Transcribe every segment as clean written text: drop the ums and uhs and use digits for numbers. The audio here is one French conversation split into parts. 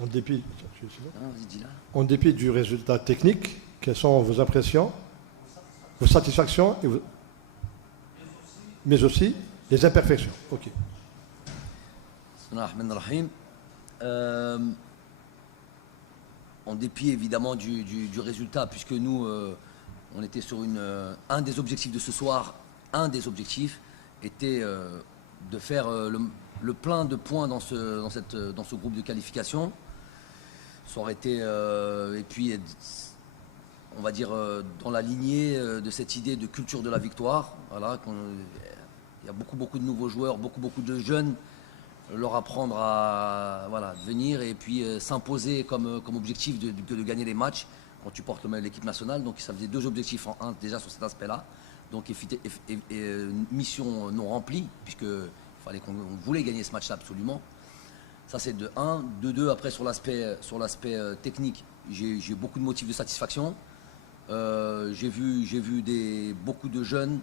En dépit, Non, vas-y, dis-la. en dépit du résultat technique, quelles sont vos impressions, vos satisfactions, mais aussi les imperfections? Ok. Bismillah ar-Rahman ar-Rahim. Euh, En dépit évidemment du résultat, puisque nous, on était sur un des objectifs de ce soir, un des objectifs était de faire le plein de points dans ce groupe de qualification. Ça aurait été, et puis, on va dire, dans la lignée de cette idée de culture de la victoire. Voilà, il y a beaucoup de nouveaux joueurs, beaucoup de jeunes, leur apprendre à voilà, venir et puis s'imposer comme objectif de gagner les matchs quand tu portes l'équipe nationale. Donc ça faisait deux objectifs en un déjà sur cet aspect-là. Donc mission non remplie, puisqu'on voulait gagner ce match-là absolument. Ça c'est de 1. De 2, après sur l'aspect technique, j'ai beaucoup de motifs de satisfaction. J'ai vu beaucoup de jeunes,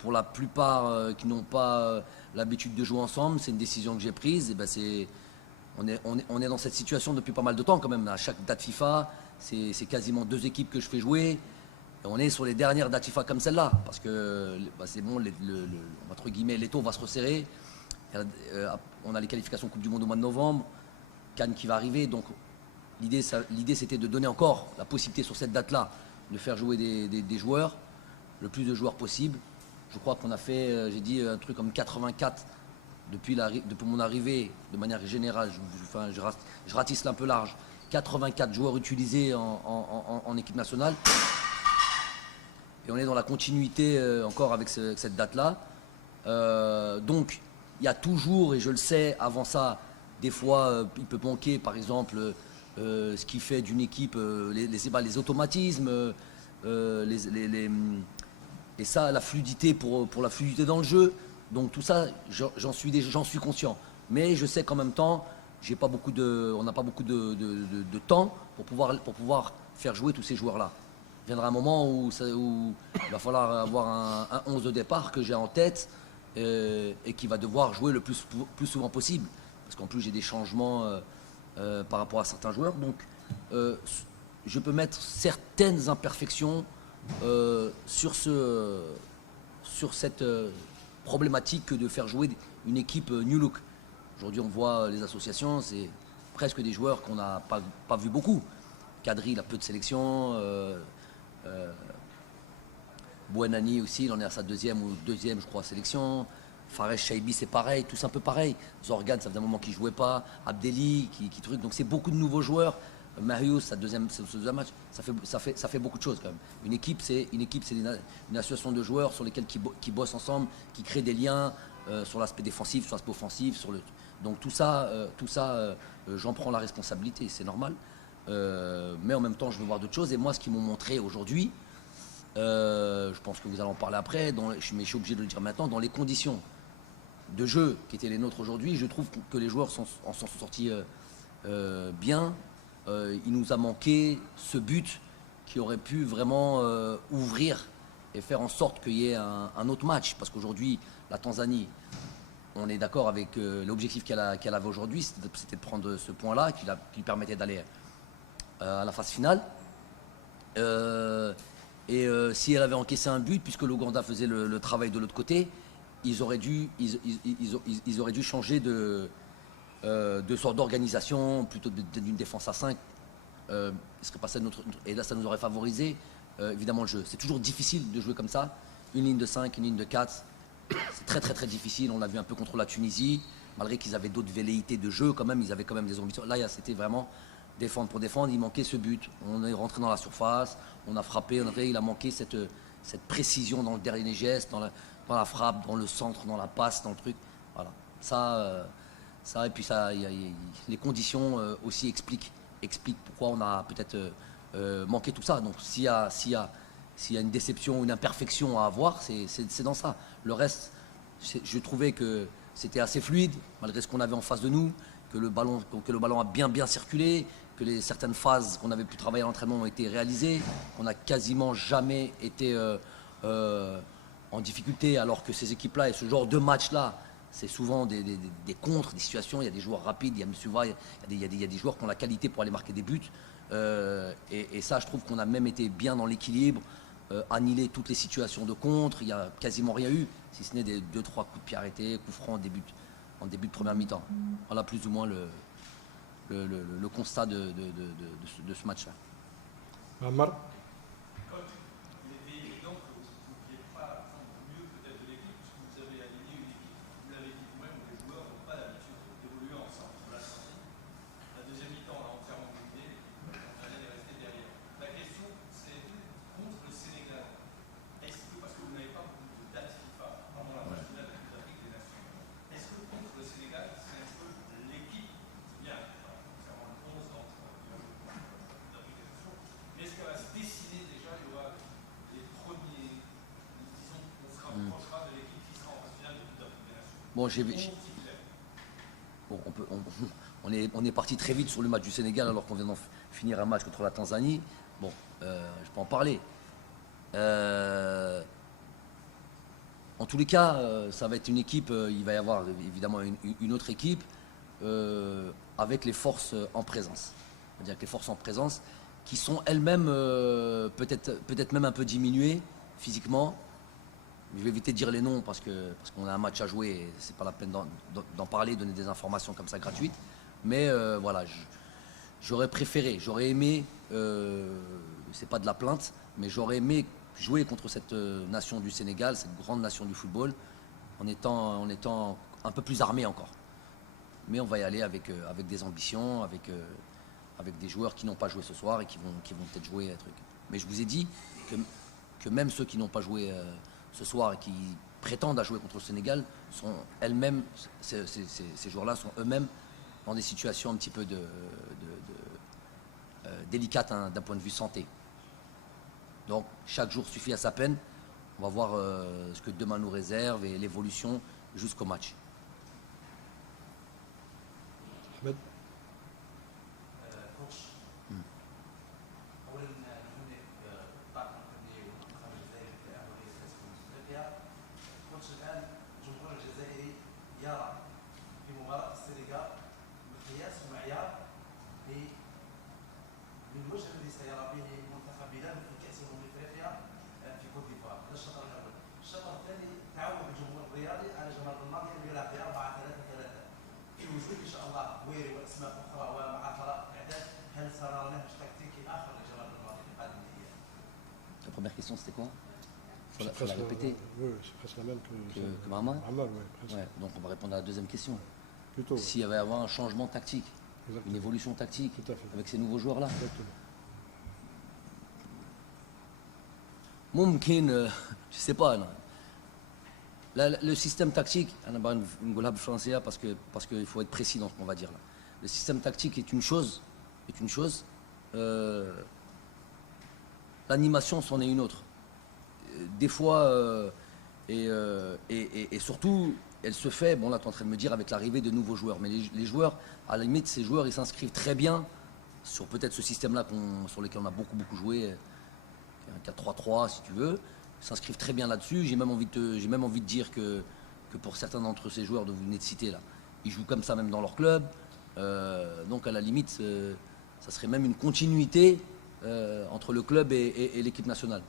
pour la plupart qui n'ont pas l'habitude de jouer ensemble. C'est une décision que j'ai prise. Et ben on est dans cette situation depuis pas mal de temps quand même. À chaque date FIFA, c'est quasiment 2 équipes que je fais jouer. Et on est sur les dernières dates FIFA comme celle-là. Parce que c'est bon, entre guillemets, l'étau va se resserrer. On a les qualifications Coupe du Monde au mois de novembre. Cannes qui va arriver. Donc l'idée c'était de donner encore la possibilité sur cette date-là de faire jouer des joueurs, le plus de joueurs possible. Je crois qu'on a fait, j'ai dit un truc comme 84 depuis mon arrivée, de manière générale. Je ratisse un peu large. 84 joueurs utilisés en équipe nationale. Et on est dans la continuité encore avec cette date-là. Donc, il y a toujours, et je le sais, avant ça, des fois, il peut manquer, par exemple, ce qui fait d'une équipe, les automatismes, et ça, la fluidité pour la fluidité dans le jeu. Donc tout ça, j'en suis conscient. Mais je sais qu'en même temps, on n'a pas beaucoup de temps pour pouvoir faire jouer tous ces joueurs-là. Il viendra un moment où il va falloir avoir un 11 de départ que j'ai en tête et qui va devoir jouer le plus souvent possible. Parce qu'en plus, j'ai des changements par rapport à certains joueurs. Donc, je peux mettre certaines imperfections sur cette problématique que de faire jouer une équipe New Look. Aujourd'hui, on voit les associations, c'est presque des joueurs qu'on n'a pas vu beaucoup. Kadri, il a peu de sélection. Bouenani aussi, il en est à sa deuxième, je crois, sélection. Fares Chaibi, c'est pareil, tous un peu pareil. Zorgan, ça faisait un moment qu'il ne jouait pas. Abdelli, qui truc. Donc c'est beaucoup de nouveaux joueurs. Marius, sa deuxième match, ça fait beaucoup de choses quand même. Une équipe, c'est une association de joueurs sur lesquels qui bossent ensemble, qui créent des liens sur l'aspect défensif, sur l'aspect offensif. Donc tout ça, j'en prends la responsabilité, c'est normal. Mais en même temps, je veux voir d'autres choses. Et moi, ce qu'ils m'ont montré aujourd'hui, je pense que vous allez en parler après, mais je suis obligé de le dire maintenant, dans les conditions de jeu qui étaient les nôtres aujourd'hui, je trouve que les joueurs en sont sortis bien. Il nous a manqué ce but qui aurait pu vraiment ouvrir et faire en sorte qu'il y ait un autre match. Parce qu'aujourd'hui, la Tanzanie, on est d'accord avec l'objectif qu'elle avait aujourd'hui, c'était de prendre ce point-là qui lui permettait d'aller à la phase finale. Si elle avait encaissé un but, puisque l'Ouganda faisait le travail de l'autre côté, ils auraient dû changer de sorte d'organisation, plutôt d'une défense à 5. Serait passé et là, ça nous aurait favorisé évidemment le jeu. C'est toujours difficile de jouer comme ça. Une ligne de 5, une ligne de 4. C'est très difficile. On l'a vu un peu contre la Tunisie. Malgré qu'ils avaient d'autres velléités de jeu, quand même, ils avaient quand même des ambitions. Là, c'était vraiment défendre pour défendre. Il manquait ce but. On est rentré dans la surface, on a frappé. Il a manqué cette précision dans le dernier geste, dans la frappe, dans le centre, dans la passe, dans le truc. Voilà. Ça et puis les conditions aussi expliquent pourquoi on a peut-être manqué tout ça. Donc s'il y a une déception, une imperfection à avoir, c'est dans ça. Le reste, je trouvais que c'était assez fluide, malgré ce qu'on avait en face de nous, que le ballon a bien circulé, que certaines phases qu'on avait pu travailler à l'entraînement ont été réalisées, qu'on n'a quasiment jamais été en difficulté, alors que ces équipes-là et ce genre de match-là, c'est souvent des contres, des situations. Il y a des joueurs rapides, il y a Msuva, il y a des joueurs qui ont la qualité pour aller marquer des buts. Et ça, je trouve qu'on a même été bien dans l'équilibre, annihilé toutes les situations de contre. Il n'y a quasiment rien eu, si ce n'est des 2-3 coups de pied arrêtés, coups francs en début de première mi-temps. Voilà plus ou moins le constat de ce match-là. Ammar. Bon, on est parti très vite sur le match du Sénégal alors qu'on vient d'en finir un match contre la Tanzanie. Bon, je peux en parler. En tous les cas, ça va être une équipe, il va y avoir évidemment une autre équipe avec les forces en présence. C'est-à-dire que les forces en présence qui sont elles-mêmes peut-être même un peu diminuées physiquement. Je vais éviter de dire les noms parce qu'on a un match à jouer et c'est pas la peine d'en parler, donner des informations comme ça gratuites. Mais voilà, j'aurais préféré, j'aurais aimé, c'est pas de la plainte, mais j'aurais aimé jouer contre cette nation du Sénégal, cette grande nation du football, en étant un peu plus armé encore. Mais on va y aller avec des ambitions, avec des joueurs qui n'ont pas joué ce soir et qui vont peut-être jouer un truc. Mais je vous ai dit que même ceux qui n'ont pas joué ce soir et qui prétendent à jouer contre le Sénégal sont elles-mêmes, ces joueurs-là sont eux-mêmes dans des situations un petit peu délicates hein, d'un point de vue santé. Donc chaque jour suffit à sa peine. On va voir ce que demain nous réserve et l'évolution jusqu'au match. Ahmed. La première question c'était quoi? Faut la Presque, répéter oui, c'est presque la même que Mahama. Ammar, oui, presque. Ouais, donc on va répondre à la deuxième question. Plutôt. S'il y avait à avoir un changement tactique, Exactement. une évolution tactique Tout à fait. avec ces nouveaux joueurs-là. Exactement. ممكن je sais pas. Le système tactique, parce qu'il faut être précis dans ce qu'on va dire là. Le système tactique est une chose, l'animation c'en est une autre. Des fois, et surtout, elle se fait, bon là tu es en train de me dire avec l'arrivée de nouveaux joueurs, mais les joueurs, à la limite, ces joueurs, ils s'inscrivent très bien sur peut-être ce système-là sur lequel on a beaucoup joué, un 4-3-3 si tu veux, s'inscrivent très bien là-dessus. J'ai même envie de dire que pour certains d'entre ces joueurs que vous venez de citer là, ils jouent comme ça même dans leur club. Donc à la limite, ça serait même une continuité entre le club et l'équipe nationale.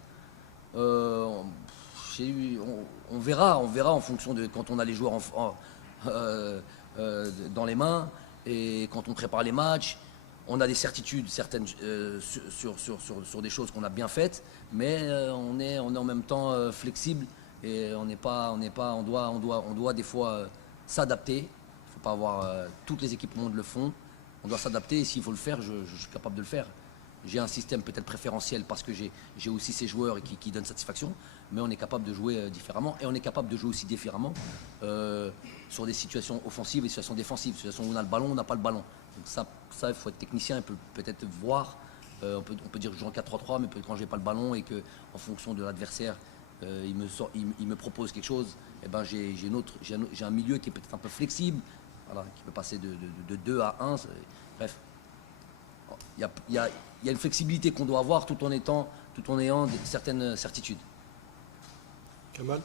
On verra en fonction de quand on a les joueurs dans les mains et quand on prépare les matchs. On a des certitudes certaines sur des choses qu'on a bien faites, mais on est en même temps flexible et on doit des fois s'adapter. Il ne faut pas avoir toutes les équipes au monde le font. On doit s'adapter et s'il faut le faire, je suis capable de le faire. J'ai un système peut-être préférentiel parce que j'ai aussi ces joueurs qui donnent satisfaction, mais on est capable de jouer différemment et on est capable de jouer aussi différemment sur des situations offensives et des situations défensives. Situations où on a le ballon, on n'a pas le ballon. Donc ça, il faut être technicien, peut-être voir. On peut dire que je joue en 4-3-3, mais quand je n'ai pas le ballon et qu'en fonction de l'adversaire, il me propose quelque chose, eh ben j'ai un milieu qui est peut-être un peu flexible, voilà, qui peut passer de 2 à 1. Bref, il y a une flexibilité qu'on doit avoir tout en ayant certaines certitudes. Kamal.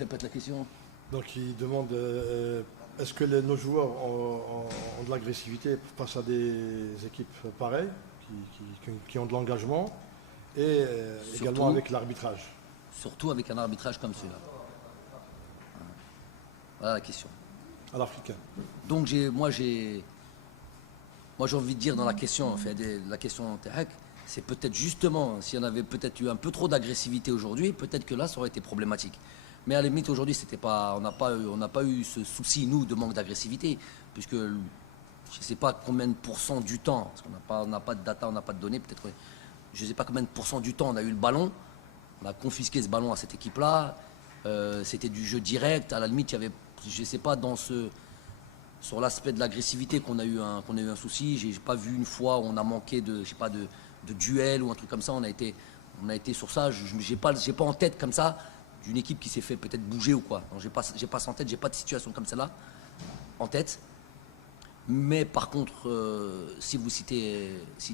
Répète la question. Donc il demande est-ce que nos joueurs ont de l'agressivité face à des équipes pareilles, qui ont de l'engagement, et également Surtout- avec l'arbitrage. Surtout avec un arbitrage comme celui-là. Voilà la question. À l'africain. Donc moi j'ai envie de dire dans la question, en fait, la question Tehek, c'est peut-être justement, s'il y en avait peut-être eu un peu trop d'agressivité aujourd'hui, peut-être que là ça aurait été problématique. Mais à la limite aujourd'hui, c'était pas, on n'a pas eu ce souci nous de manque d'agressivité, puisque je ne sais pas combien de pourcents du temps, parce qu'on n'a pas de data, on n'a pas de données, peut-être, je ne sais pas combien de pourcents du temps on a eu le ballon, on a confisqué ce ballon à cette équipe-là, c'était du jeu direct, à la limite il y avait, je ne sais pas sur l'aspect de l'agressivité qu'on a eu un souci. J'ai pas vu une fois où on a manqué de, je sais pas, de duel ou un truc comme ça. On a été sur ça. J'ai pas en tête comme ça d'une équipe qui s'est fait peut-être bouger ou quoi. J'ai pas ça en tête. J'ai pas de situation comme celle-là en tête. Mais par contre, si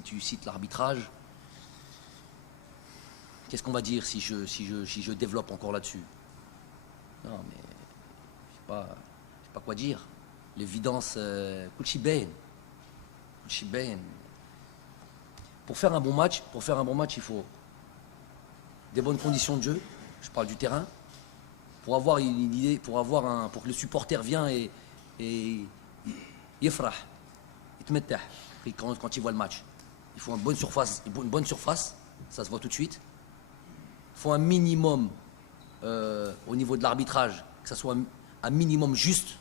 tu cites l'arbitrage, qu'est-ce qu'on va dire si je développe encore là-dessus? Non, mais je sais pas quoi dire. L'évidence, Kouchi Bain. Pour faire un bon match, il faut des bonnes conditions de jeu. Je parle du terrain. Pour avoir une idée, pour que le supporter vienne et yefrah, yitmettah, quand il voit le match. Il faut une bonne surface, ça se voit tout de suite. Il faut un minimum au niveau de l'arbitrage, que ça soit un minimum juste.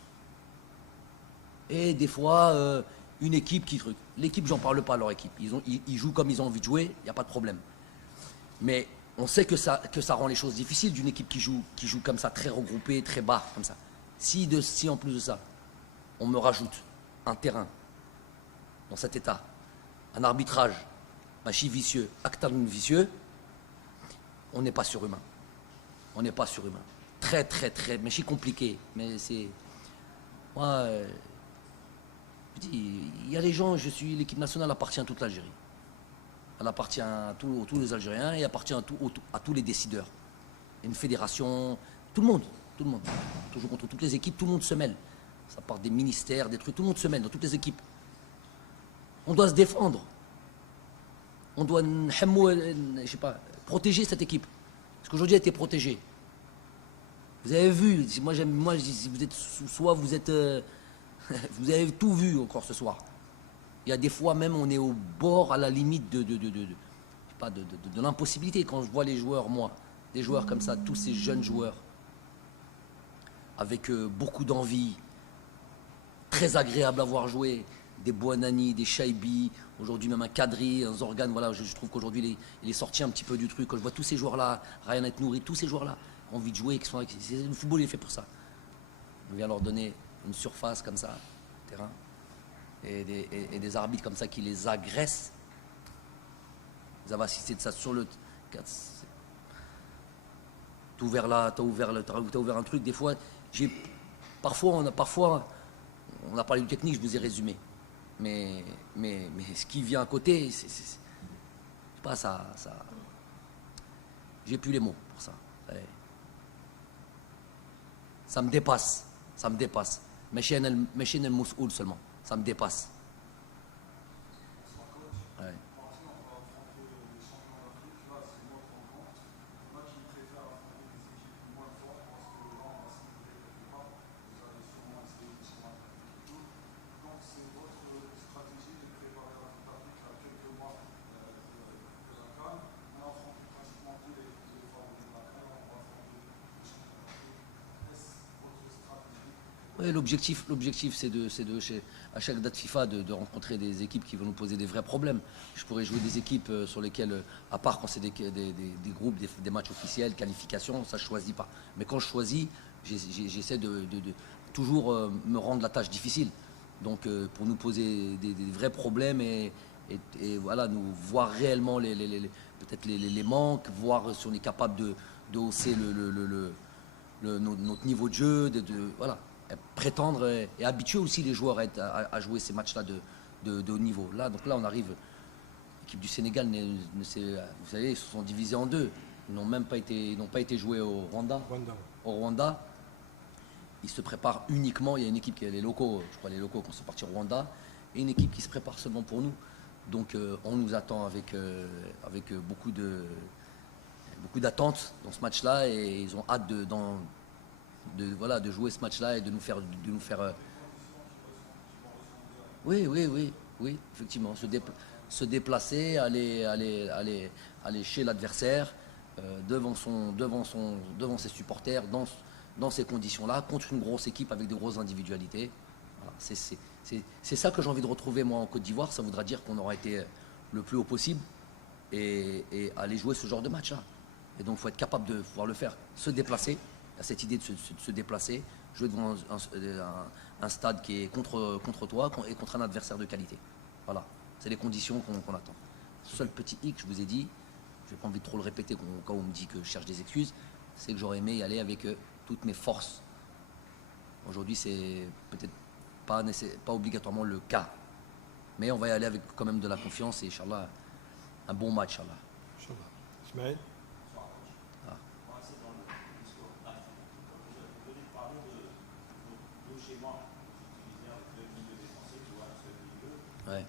Et des fois, une équipe qui truc. L'équipe, j'en parle pas, leur équipe. Ils jouent comme ils ont envie de jouer, il n'y a pas de problème. Mais on sait que ça rend les choses difficiles d'une équipe qui joue comme ça, très regroupée, très bas, comme ça. Si en plus de ça, on me rajoute un terrain dans cet état, un arbitrage, machi vicieux, actarn vicieux, on n'est pas surhumain. On n'est pas surhumain. Très, très, très, machi compliqué. Mais c'est. Moi. Je dis, il y a les gens, l'équipe nationale appartient à toute l'Algérie. Elle appartient à tous les Algériens et appartient à tous les décideurs. Il y a une fédération, tout le monde. Toujours contre toutes les équipes, tout le monde se mêle. Ça part des ministères, des trucs, tout le monde se mêle dans toutes les équipes. On doit se défendre. On doit, je sais pas, protéger cette équipe. Parce qu'aujourd'hui, elle a été protégée. Vous avez vu, moi, vous êtes, soit vous êtes... vous avez tout vu encore ce soir. Il y a des fois même on est au bord, à la limite de l'impossibilité. Quand je vois les joueurs, moi, des joueurs comme ça, tous ces jeunes joueurs, avec beaucoup d'envie, très agréable à voir jouer, des Bouanani, des Chaibi, aujourd'hui même un Kadri, un Zorgan, voilà, je trouve qu'aujourd'hui il est sorti un petit peu du truc. Quand je vois tous ces joueurs-là, Ryan Nouri, tous ces joueurs-là, ont envie de jouer, le football il est fait pour ça. On vient leur donner une surface comme ça, terrain, et des arbitres comme ça qui les agressent. Vous avez assisté de ça sur le... T'as ouvert un truc, des fois, parfois on a parlé du technique, je vous ai résumé. Mais ce qui vient à côté, je sais pas, ça... J'ai plus les mots pour ça. Ça me dépasse. ماشي انا المسؤول seulement, ça me dépasse. Ouais. Ouais, l'objectif, c'est à chaque date FIFA, de rencontrer des équipes qui vont nous poser des vrais problèmes. Je pourrais jouer des équipes sur lesquelles, à part quand c'est des groupes, des matchs officiels, qualifications, ça je choisis pas. Mais quand je choisis, j'essaie de toujours me rendre la tâche difficile. Donc pour nous poser des vrais problèmes et voilà, nous voir réellement peut-être les manques, voir si on est capable de hausser notre niveau de jeu, voilà. Prétendre et habituer aussi les joueurs à jouer ces matchs-là de haut niveau. Donc là, on arrive. L'équipe du Sénégal, vous savez, ils se sont divisés en deux. Ils n'ont pas été joués au Rwanda. au Rwanda, ils se préparent uniquement. Il y a une équipe qui est les locaux, je crois les locaux qui sont partis au Rwanda, et une équipe qui se prépare seulement pour nous. Donc on nous attend avec beaucoup d'attentes dans ce match-là, et ils ont hâte de jouer ce match-là et de nous faire. Oui, effectivement, se déplacer, aller chez l'adversaire, devant ses supporters, dans ces conditions-là, contre une grosse équipe avec de grosses individualités. Voilà, c'est ça que j'ai envie de retrouver moi en Côte d'Ivoire. Ça voudra dire qu'on aura été le plus haut possible et aller jouer ce genre de match-là. Et donc il faut être capable de pouvoir le faire, se déplacer. Il y a cette idée de se déplacer, jouer devant un stade qui est contre toi et contre un adversaire de qualité. Voilà, c'est les conditions qu'on attend. Seul petit hic, je vous ai dit, je n'ai pas envie de trop le répéter quand on me dit que je cherche des excuses, c'est que j'aurais aimé y aller avec toutes mes forces. Aujourd'hui, c'est peut-être pas obligatoirement le cas, mais on va y aller avec quand même de la confiance et Inch'Allah, un bon match, Inch'Allah. Inch'Allah. Ismaël. Ouais.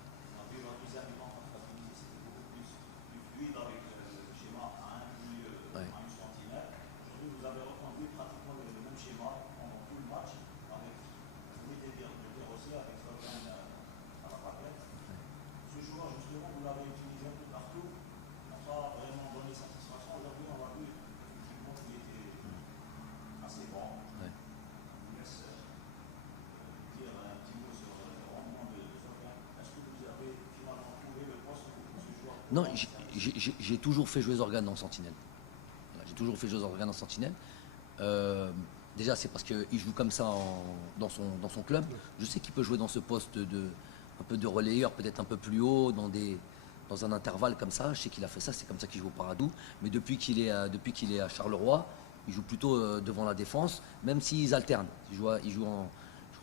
Non, j'ai toujours fait jouer Zorgan en sentinelle. Voilà, j'ai toujours fait jouer Zorgan en sentinelle. Déjà, c'est parce qu'il joue comme ça dans son club. Je sais qu'il peut jouer dans ce poste un peu de relayeur, peut-être un peu plus haut, dans un intervalle comme ça. Je sais qu'il a fait ça, c'est comme ça qu'il joue au Paradou. Mais depuis qu'il est à Charleroi, il joue plutôt devant la défense, même s'ils alternent. Il joue en, je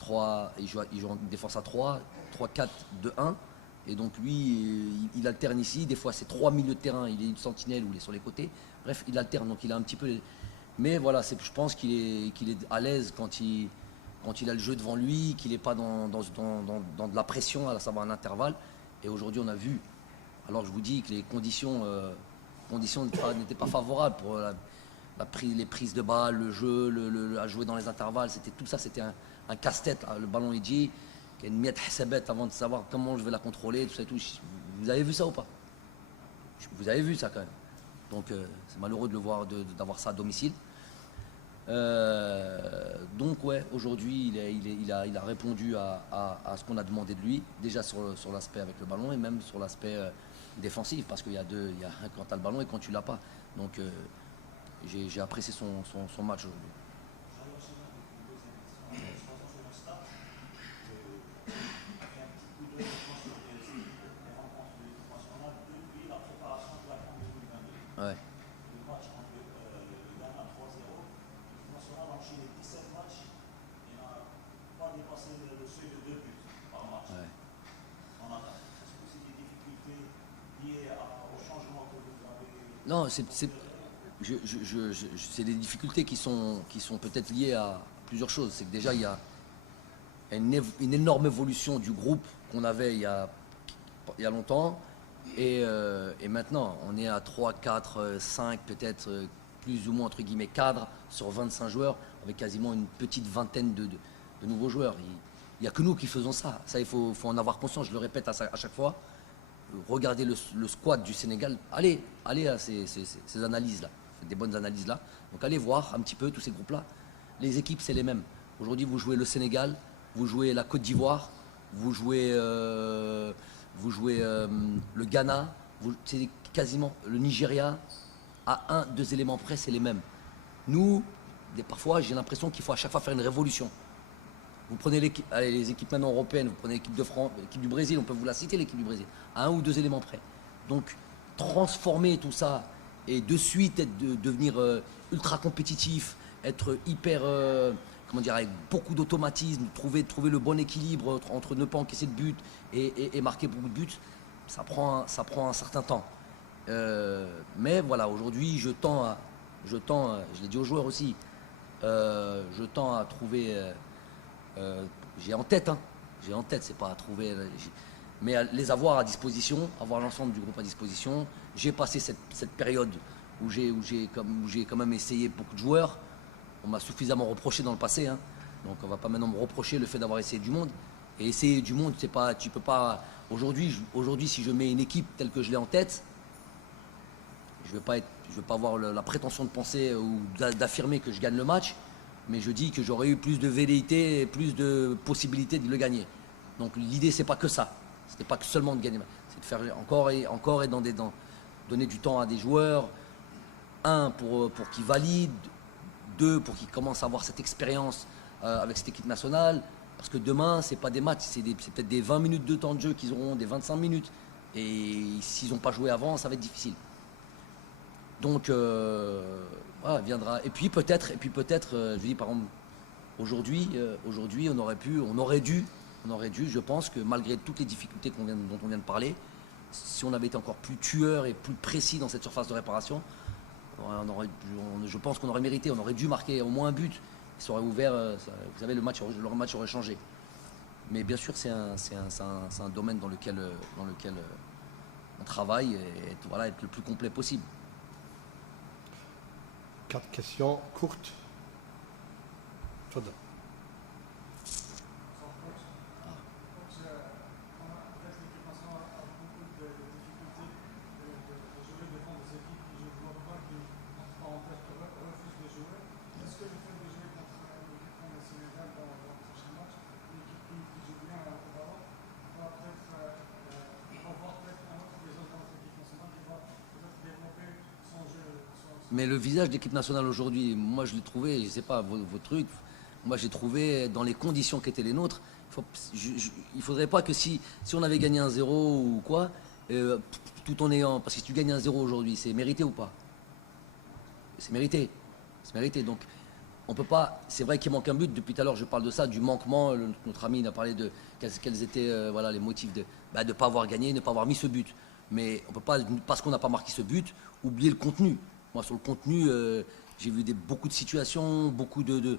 crois, il joue en défense à 3, 4, 2, 1. Et donc lui, il alterne ici. Des fois, c'est 3 milieux de terrain. Il est une sentinelle ou il est sur les côtés. Bref, il alterne. Donc il a un petit peu. Mais voilà, je pense qu'il est à l'aise quand il a le jeu devant lui, qu'il n'est pas dans de la pression, à savoir un intervalle. Et aujourd'hui, on a vu. Alors je vous dis que les conditions n'étaient pas favorables pour les prises de balles, le jeu, à jouer dans les intervalles. Tout ça, c'était un casse-tête. Le ballon est dit. Il y a une miette sabette avant de savoir comment je vais la contrôler, tout ça et tout. Vous avez vu ça ou pas? Vous avez vu ça quand même. Donc c'est malheureux de le voir, d'avoir ça à domicile. Donc ouais, aujourd'hui il a répondu à ce qu'on a demandé de lui, déjà sur l'aspect avec le ballon et même sur l'aspect défensif, parce qu'il y a quand tu as le ballon et quand tu l'as pas. Donc j'ai apprécié son match aujourd'hui. Ouais. Non, c'est des difficultés qui sont peut-être liées à plusieurs choses. C'est que déjà, il y a une énorme évolution du groupe qu'on avait il y a longtemps. Et maintenant, on est à 3, 4, 5, peut-être plus ou moins, entre guillemets, cadres sur 25 joueurs, avec quasiment une petite vingtaine de nouveaux joueurs. Il n'y a que nous qui faisons ça. Ça, il faut en avoir conscience, je le répète à chaque fois. Regardez le squad du Sénégal. Allez à ces analyses-là. Faites des bonnes analyses-là. Donc allez voir un petit peu tous ces groupes-là. Les équipes, c'est les mêmes. Aujourd'hui, vous jouez le Sénégal, vous jouez la Côte d'Ivoire, vous jouez le Ghana, c'est quasiment le Nigeria. À 1-2 éléments près, c'est les mêmes. Nous, parfois, j'ai l'impression qu'il faut à chaque fois faire une révolution. Vous prenez les équipes maintenant européennes, vous prenez l'équipe de France, l'équipe du Brésil, on peut vous la citer, l'équipe du Brésil, à 1 ou 2 éléments près. Donc, transformer tout ça et de suite devenir ultra compétitif, être hyper, avec beaucoup d'automatisme, trouver le bon équilibre entre ne pas encaisser de but et marquer beaucoup de buts, ça prend un certain temps. Mais voilà, aujourd'hui, je tends je l'ai dit aux joueurs aussi, je tends à trouver, j'ai en tête, c'est pas à trouver, mais à les avoir à disposition, avoir l'ensemble du groupe à disposition. J'ai passé cette période où j'ai quand même essayé beaucoup de joueurs. On m'a suffisamment reproché dans le passé, hein. Donc on va pas maintenant me reprocher le fait d'avoir essayé du monde. Et essayer du monde, c'est pas, tu peux pas. Aujourd'hui, si je mets une équipe telle que je l'ai en tête, je vais pas avoir la prétention de penser ou d'affirmer que je gagne le match, mais je dis que j'aurais eu plus de velléité et plus de possibilités de le gagner. Donc l'idée, c'est pas que ça. C'était pas que seulement de gagner, c'est de faire encore et donner du temps à des joueurs. Un, pour qu'ils valident. Deux, pour qu'ils commencent à avoir cette expérience avec cette équipe nationale. Parce que demain, c'est pas des matchs, c'est peut-être des 20 minutes de temps de jeu qu'ils auront, des 25 minutes. Et s'ils n'ont pas joué avant, ça va être difficile. Donc, voilà, viendra. Et puis peut-être, je dis par exemple, aujourd'hui, on aurait dû, je pense que malgré toutes les difficultés dont on vient de parler, si on avait été encore plus tueur et plus précis dans cette surface de réparation, je pense qu'on aurait mérité, on aurait dû marquer au moins un but. Ça aurait ouvert, vous savez, le match aurait changé. Mais bien sûr, c'est un domaine dans lequel on travaille et voilà, être le plus complet possible. 4 questions courtes. Tfadal. Mais le visage de l'équipe nationale aujourd'hui, moi je l'ai trouvé, je ne sais pas vos trucs, moi j'ai trouvé dans les conditions qui étaient les nôtres. Il ne faudrait pas que si on avait gagné 1-0 ou quoi, tout en ayant. Parce que si tu gagnes 1-0 aujourd'hui, c'est mérité ou pas? C'est mérité. C'est mérité. Donc on peut pas. C'est vrai qu'il manque un but. Depuis tout à l'heure, je parle de ça, du manquement. Notre ami a parlé de quels étaient voilà, les motifs de ne pas avoir gagné, de ne pas avoir mis ce but. Mais on ne peut pas, parce qu'on n'a pas marqué ce but, oublier le contenu. Moi, sur le contenu, j'ai vu beaucoup de situations, beaucoup de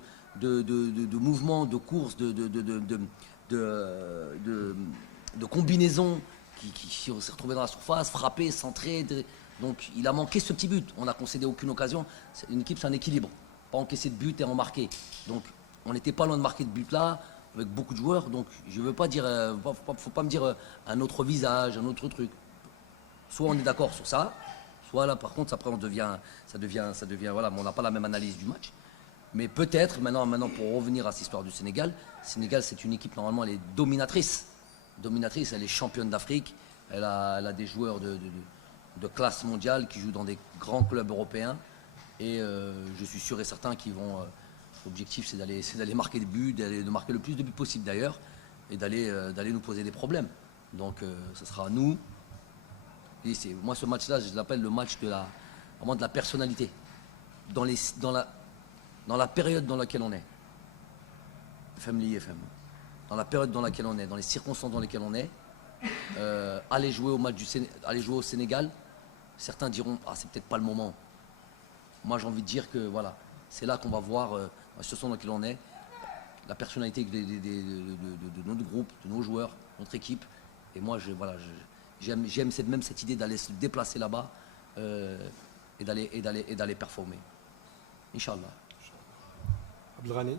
mouvements, de courses, de combinaisons qui s'est retrouvées dans la surface, frappées, centrées. Donc, il a manqué ce petit but. On n'a concédé aucune occasion. Une équipe, c'est un équilibre. Pas encaisser de but et en marquer. Donc, on n'était pas loin de marquer de but là, avec beaucoup de joueurs. Donc, je ne veux pas dire, faut pas me dire un autre visage, un autre truc. Soit on est d'accord sur ça. Voilà, par contre, après, ça devient, voilà, on n'a pas la même analyse du match. Mais peut-être, maintenant, pour revenir à cette histoire du Sénégal, c'est une équipe, normalement, elle est dominatrice. Dominatrice, elle est championne d'Afrique. Elle a des joueurs de classe mondiale qui jouent dans des grands clubs européens. Et je suis sûr et certain qu'ils vont. L'objectif, c'est d'aller marquer des buts, de marquer le plus de buts possible d'ailleurs, et d'aller nous poser des problèmes. Donc, ce sera à nous. Moi, ce match-là, je l'appelle le match vraiment de la personnalité. Dans la période dans laquelle on est. Dans la période dans laquelle on est, dans les circonstances dans lesquelles on est, aller jouer au Sénégal, certains diront « Ah, c'est peut-être pas le moment ». Moi, j'ai envie de dire que voilà, c'est là qu'on va voir, la situation dans laquelle on est, la personnalité de notre groupe, de nos joueurs, notre équipe. Et moi, j'aime cette idée d'aller se déplacer là-bas et d'aller performer. Inch'Allah. Abdelghani.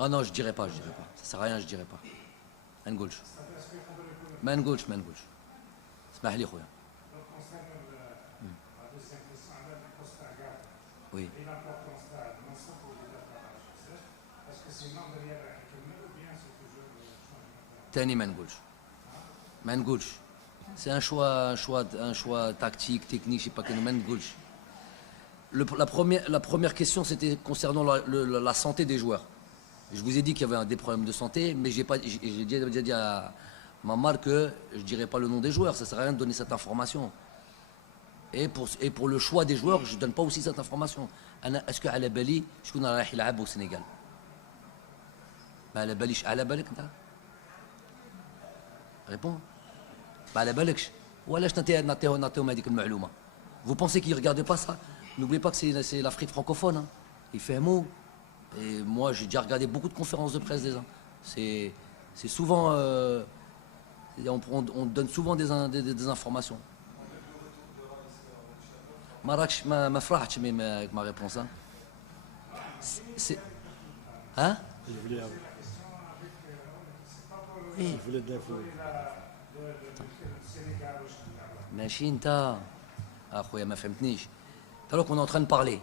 Ah non, je dirais pas. Ça sert à rien, je dirais pas. Man gauche. Man gauche. اسمح لي خويا. Oui. Tani man gauche. C'est un choix tactique, technique, je sais pas quel man gauche. La première question, c'était concernant la santé des joueurs. Je vous ai dit qu'il y avait des problèmes de santé, mais j'ai déjà dit à Mamar que je ne dirais pas le nom des joueurs, ça ne sert à rien de donner cette information. Et pour le choix des joueurs, je ne donne pas aussi cette information. Est-ce que على بالي شكون رايح يلعب au Sénégal؟ ما على باليش، على بالك انت؟ Réponds. ما على بالكش. وعلاش نعطيهم هذيك المعلومه. Vous pensez qu'ils ne regardent pas ça? N'oubliez pas que c'est l'Afrique francophone, hein. Ils ferment. Et moi, j'ai déjà regardé beaucoup de conférences de presse déjà. C'est souvent. On donne souvent des informations. ما فرحتش avec ma réponse. Hein. Hein? Il voulait de l'info. ماشي انت اخويا ما فهمتنيش. Alors qu'on est en train de parler,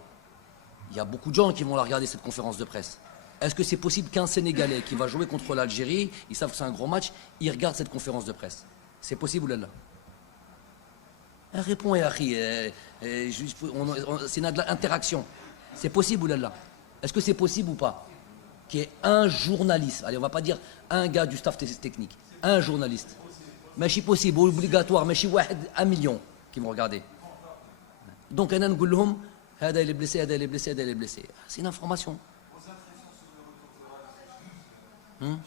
il y a beaucoup de gens qui vont la regarder cette conférence de presse. Est-ce que c'est possible qu'un Sénégalais qui va jouer contre l'Algérie, ils savent que c'est un gros match, il regarde cette conférence de presse? C'est possible ou là? Réponds, Yahri. C'est de l'interaction. C'est possible ou là? Est-ce que c'est possible ou pas qu'il y ait un journaliste, allez, on va pas dire un gars du staff technique, un journaliste, mais c'est possible, obligatoire, mais c'est 1 million qui vont regarder. Donc, on a dit لهم هذا il est blessé, هذا il est blessé, هذا il est blessé. C'est une information. Ouais,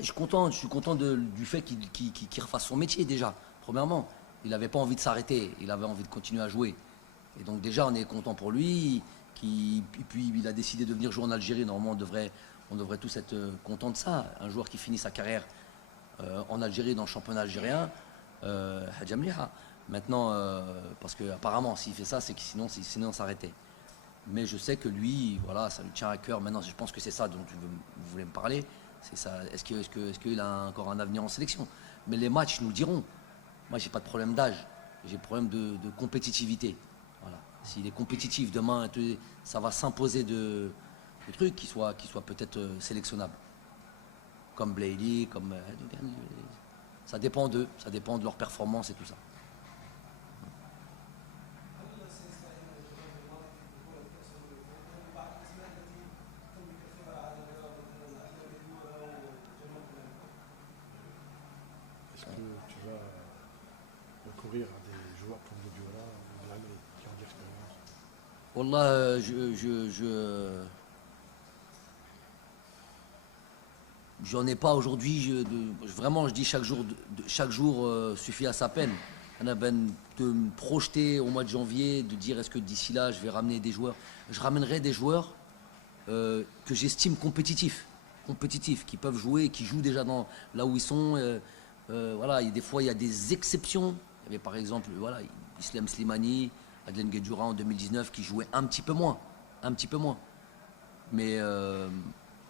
je suis content du fait qu'il refasse son métier déjà. Premièrement, il n'avait pas envie de s'arrêter, il avait envie de continuer à jouer. Et donc déjà, on est content pour lui. Et puis il a décidé de venir jouer en Algérie. Normalement, on devrait tous être contents de ça. Un joueur qui finit sa carrière en Algérie, dans le championnat algérien, Hadja Mliha. Maintenant, parce qu'apparemment, s'il fait ça, c'est que sinon s'arrêter. Mais je sais que lui, voilà, ça lui tient à cœur. Maintenant, je pense que c'est ça dont vous voulez me parler. C'est ça. Est-ce qu'il a encore un avenir en sélection? Mais les matchs nous le diront. Moi, j'ai pas de problème d'âge. J'ai problème de compétitivité. Voilà. S'il est compétitif demain, ça va s'imposer de trucs qui soient peut-être sélectionnables. Comme Blayley, comme ça dépend d'eux, ça dépend de leur performance et tout ça. Est-ce que tu vas recourir à des joueurs comme le Dioula ou Lamé qui ont de l'expérience? Wallah, j'en ai pas aujourd'hui. Vraiment, je dis chaque jour suffit à sa peine. On a de me projeter au mois de janvier, de dire est-ce que d'ici là, je vais ramener des joueurs. Je ramènerai des joueurs que j'estime compétitifs, qui peuvent jouer, qui jouent déjà là où ils sont. Voilà, des fois, il y a des exceptions. Il y avait par exemple, voilà, Islam Slimani, Adlen Guedjoura en 2019 qui jouait un petit peu moins. Mais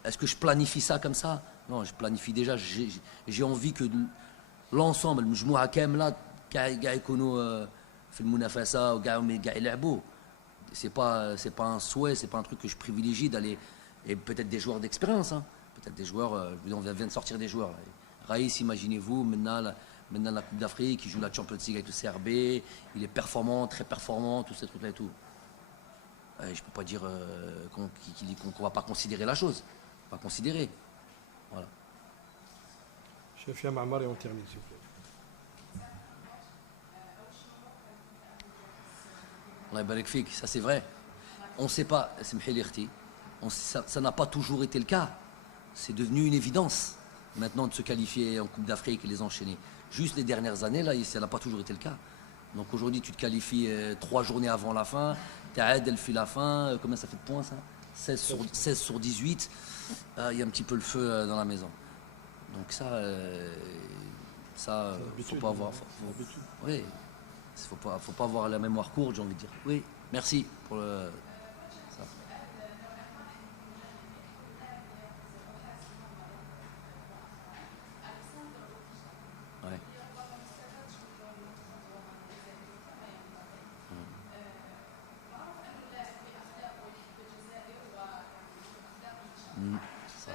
est-ce que je planifie ça comme ça? Non, je planifie déjà. J'ai envie que l'ensemble, le مجموعة كاملة كاع يكونوا في المنافسة وكاع يلعبوا. C'est pas un souhait, c'est pas un truc que je privilégie d'aller. Et peut-être des joueurs d'expérience, hein. Peut-être des joueurs. On vient de sortir des joueurs. Raïs, imaginez-vous, maintenant la Coupe d'Afrique, il joue la Champions League avec le CRB, il est performant, très performant, tous ces trucs-là et tout. Je ne peux pas dire qu'on ne va pas considérer la chose. On va considérer. Voilà. Chef Yamamar et on termine, s'il vous plaît. Allah yabarak fik, ça c'est vrai. On ne sait pas, ça n'a pas toujours été le cas. C'est devenu une évidence maintenant de se qualifier en Coupe d'Afrique et les enchaîner. Juste les dernières années, là, ça n'a pas toujours été le cas. Donc aujourd'hui, tu te qualifies 3 journées avant la fin, Taad, elle fait la fin, combien ça fait de points ça 16 sur 18, il y a un petit peu le feu dans la maison. Donc ça, faut pas avoir... Oui, faut pas avoir la mémoire courte, j'ai envie de dire. Oui, merci pour ça. Ouais. Ça.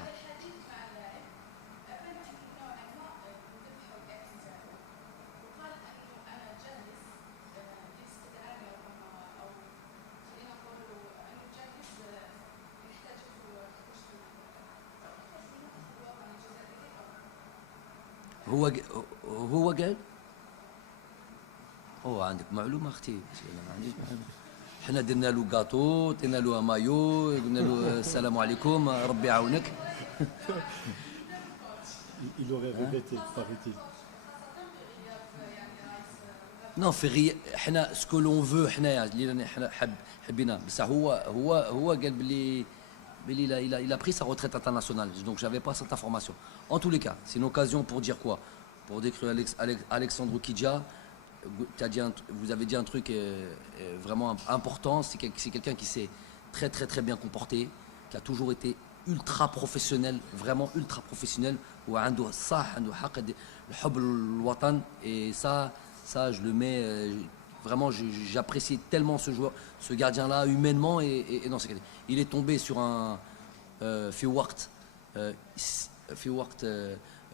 هو قال هو عندك معلومه اختي؟ انا ما عنديش معلومه. حنا درنا له كاطو، درنا له مايو، قلنا له السلام عليكم ربي يعاونك. il aurait regretté, paraît-il. Non, Ferry, ce que l'on veut, il a pris sa retraite internationale, donc j'avais pas cette information. En tous les cas, c'est une occasion pour dire quoi? Pour décrire Alexandre Kidja. Vous avez dit un truc vraiment important, c'est quelqu'un qui s'est très très très bien comporté, qui a toujours été ultra professionnel, vraiment ultra professionnel, et ça je le mets, vraiment j'apprécie tellement ce joueur, ce gardien-là, humainement et dans ses qualités. Il est tombé sur un Fiwakt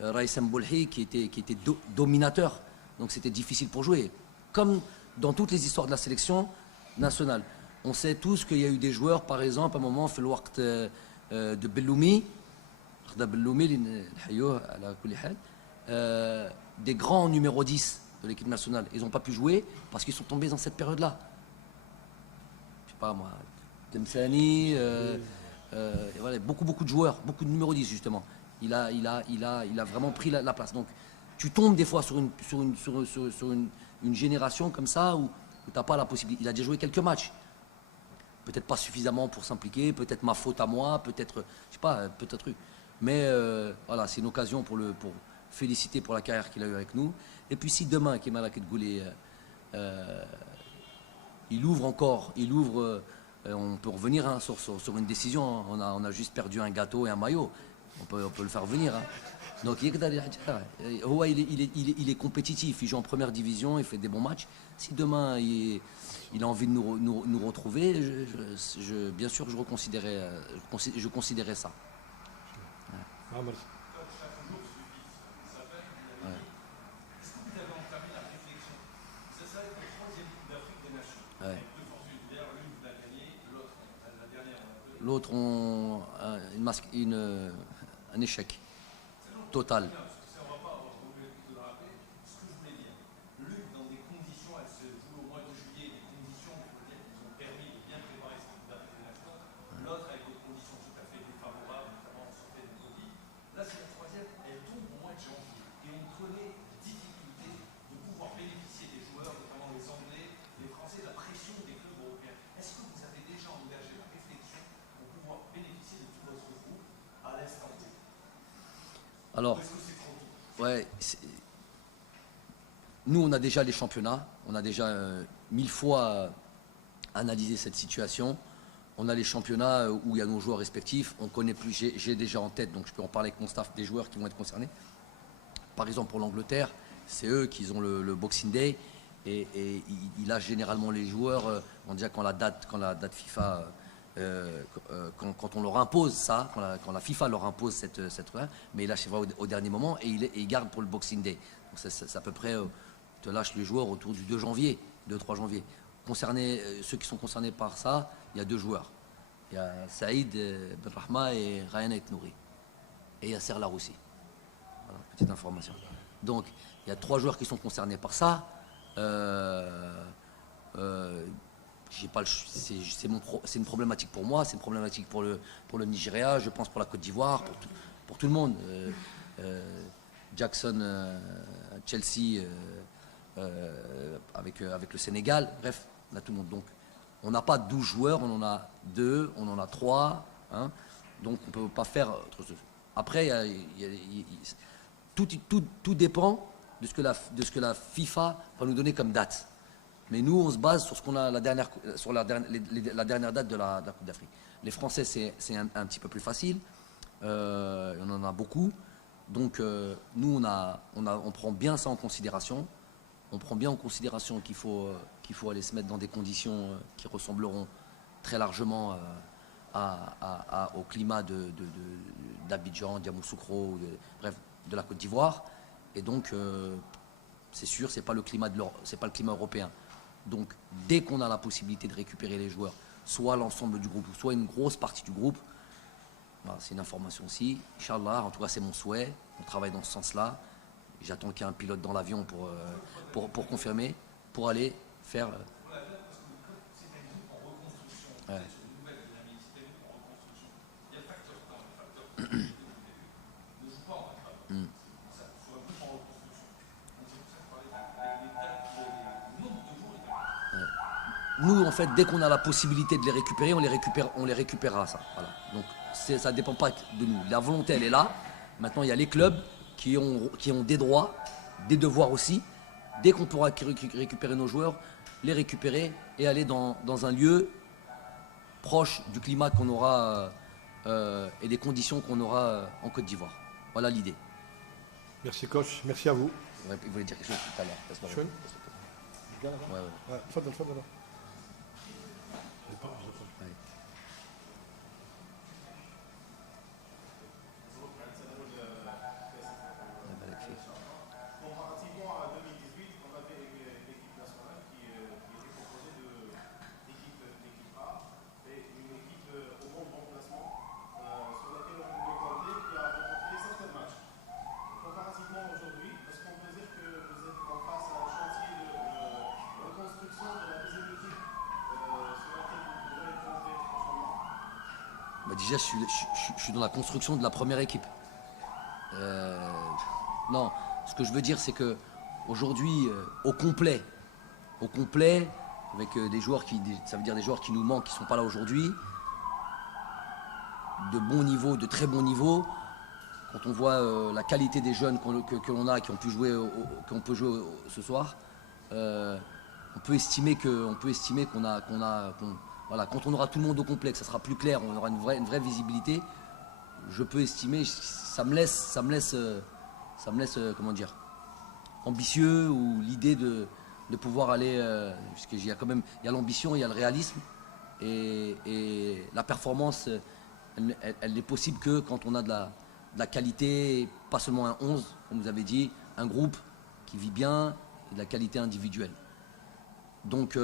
Raïsem Boulhi qui était dominateur, donc c'était difficile pour jouer. Comme dans toutes les histoires de la sélection nationale. On sait tous qu'il y a eu des joueurs, par exemple, à un moment, Fiwakt de Belloumi, des grands numéro 10 de l'équipe nationale. Ils n'ont pas pu jouer parce qu'ils sont tombés dans cette période-là. Je sais pas moi, Temsani, voilà, beaucoup de joueurs, beaucoup de numéro 10 justement. Il a vraiment pris la place. Donc tu tombes des fois sur une génération comme ça où tu n'as pas la possibilité. Il a déjà joué quelques matchs. Peut-être pas suffisamment pour s'impliquer, peut-être ma faute à moi, peut-être, je sais pas, peut-être. Mais voilà, c'est une occasion pour féliciter pour la carrière qu'il a eue avec nous. Et puis si demain, Kemal Akedgoulé, il ouvre, on peut revenir hein, sur une décision. On a juste perdu un gâteau et un maillot. On peut le faire venir. Hein. Donc il est compétitif, il joue en première division, il fait des bons matchs. Si demain il a envie de nous retrouver, bien sûr je considérais ça. Ah, merci. Ouais. L'autre ont un échec total. Alors, ouais, nous on a déjà les championnats, on a déjà 1000 fois analysé cette situation. On a les championnats où il y a nos joueurs respectifs, on connaît plus, j'ai déjà en tête, donc je peux en parler avec mon staff des joueurs qui vont être concernés. Par exemple pour l'Angleterre, c'est eux qui ont le Boxing Day et il lâche généralement les joueurs, on dit quand la date FIFA, quand on leur impose ça, quand la FIFA leur impose cette mais il lâche au dernier moment et il garde pour le Boxing Day. Donc c'est à peu près, te lâche les joueurs autour du 2-3 janvier. Ceux qui sont concernés par ça, il y a 2 joueurs. Il y a Saïd Benrahma et Ryan Aït-Nouri. Et Yasser Laroussi. Voilà, petite information. Donc, il y a 3 joueurs qui sont concernés par ça. C'est une problématique pour moi, c'est une problématique pour le Nigeria, je pense pour la Côte d'Ivoire, pour tout le monde. Jackson, Chelsea, avec le Sénégal, bref, on a tout le monde. Donc, on n'a pas 12 joueurs, on en a 2, on en a 3. Hein, donc, on ne peut pas faire autre chose. Après, tout dépend de ce que la FIFA va nous donner comme date. Mais nous, on se base sur ce qu'on a la dernière date de la Coupe d'Afrique. Les Français, c'est un petit peu plus facile. On en a beaucoup. Donc, nous, on prend bien ça en considération. On prend bien en considération qu'il faut aller se mettre dans des conditions qui ressembleront très largement au climat d'Abidjan, d'Yamoussoukro, bref, de la Côte d'Ivoire. Et donc, c'est sûr, c'est pas le climat européen. Donc, dès qu'on a la possibilité de récupérer les joueurs, soit l'ensemble du groupe, soit une grosse partie du groupe, voilà, c'est une information aussi. Inch'Allah, en tout cas, c'est mon souhait. On travaille dans ce sens-là. J'attends qu'il y ait un pilote dans l'avion pour confirmer, pour aller faire. Ouais. nous, en fait, dès qu'on a la possibilité de les récupérer, on les récupérera, ça. Voilà. Donc, ça ne dépend pas de nous. La volonté, elle est là. Maintenant, il y a les clubs qui ont des droits, des devoirs aussi. Dès qu'on pourra récupérer nos joueurs, les récupérer et aller dans un lieu proche du climat qu'on aura et des conditions qu'on aura en Côte d'Ivoire. Voilà l'idée. Merci coach, merci à vous. Il voulait dire quelque chose tout à l'heure. شكون؟ Ouais. تفضل تفضل. Comparativement à 2018, on avait l'équipe nationale qui était composée d'équipe A et une équipe au bon remplacement sur laquelle on pouvait compter qui a remporté certains matchs. Comparativement aujourd'hui, est-ce qu'on peut dire que vous êtes en face à un chantier de reconstruction de la deuxième équipe sur laquelle vous pourrez compter franchement? Déjà, je suis dans la construction de la première équipe. Non, ce que je veux dire, c'est que aujourd'hui, au complet, avec des joueurs ça veut dire des joueurs qui nous manquent, qui ne sont pas là aujourd'hui, de bon niveau, de très bon niveau. Quand on voit la qualité des jeunes que l'on a, qui ont pu jouer, ce soir, on peut estimer voilà, quand on aura tout le monde au complet, que ça sera plus clair, on aura une vraie visibilité. Je peux estimer, ça me laisse comment dire, ambitieux, ou l'idée de pouvoir aller, puisque il y a l'ambition, il y a le réalisme, et la performance, elle n'est possible que quand on a de la qualité, pas seulement un 11, comme vous avez dit, un groupe qui vit bien, et de la qualité individuelle. Donc, ils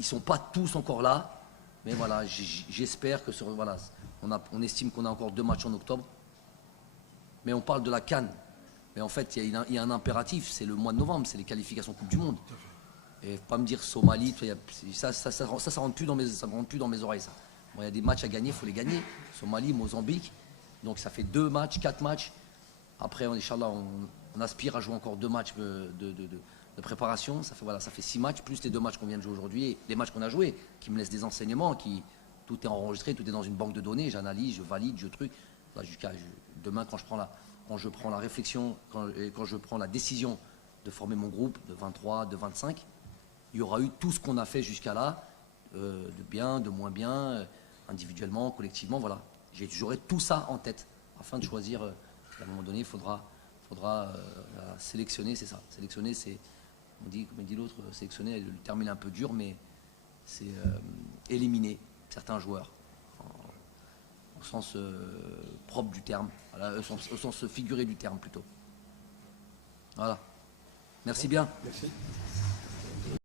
ne sont pas tous encore là, mais voilà, j'espère que voilà, on estime qu'on a encore 2 matchs en octobre. Mais on parle de la CAN. Mais en fait, il y a un impératif, c'est le mois de novembre, c'est les qualifications Coupe du Monde. Et pas me dire Somalie, ça rentre plus dans mes oreilles. Ça. Bon, il y a des matchs à gagner, il faut les gagner. Somalie, Mozambique. Donc ça fait 2 matchs, 4 matchs. Après, Inch'Allah, on aspire à jouer encore 2 matchs de préparation. Ça fait 6 matchs, plus les 2 matchs qu'on vient de jouer aujourd'hui, et les matchs qu'on a joués, qui me laissent des enseignements, tout est enregistré, tout est dans une banque de données, j'analyse, je valide, je truc. Là, demain, quand je prends la réflexion, quand je prends la décision de former mon groupe de 23, de 25, il y aura eu tout ce qu'on a fait jusqu'à là, de bien, de moins bien, individuellement, collectivement, voilà. J'aurai tout ça en tête, afin de choisir, à un moment donné, il faudra sélectionner, c'est ça. Sélectionner, c'est, comme dit l'autre, sélectionner, le terme est un peu dur, mais c'est éliminer certains joueurs, au sens propre du terme, voilà, au sens figuré du terme plutôt. Voilà. Merci bien. Merci.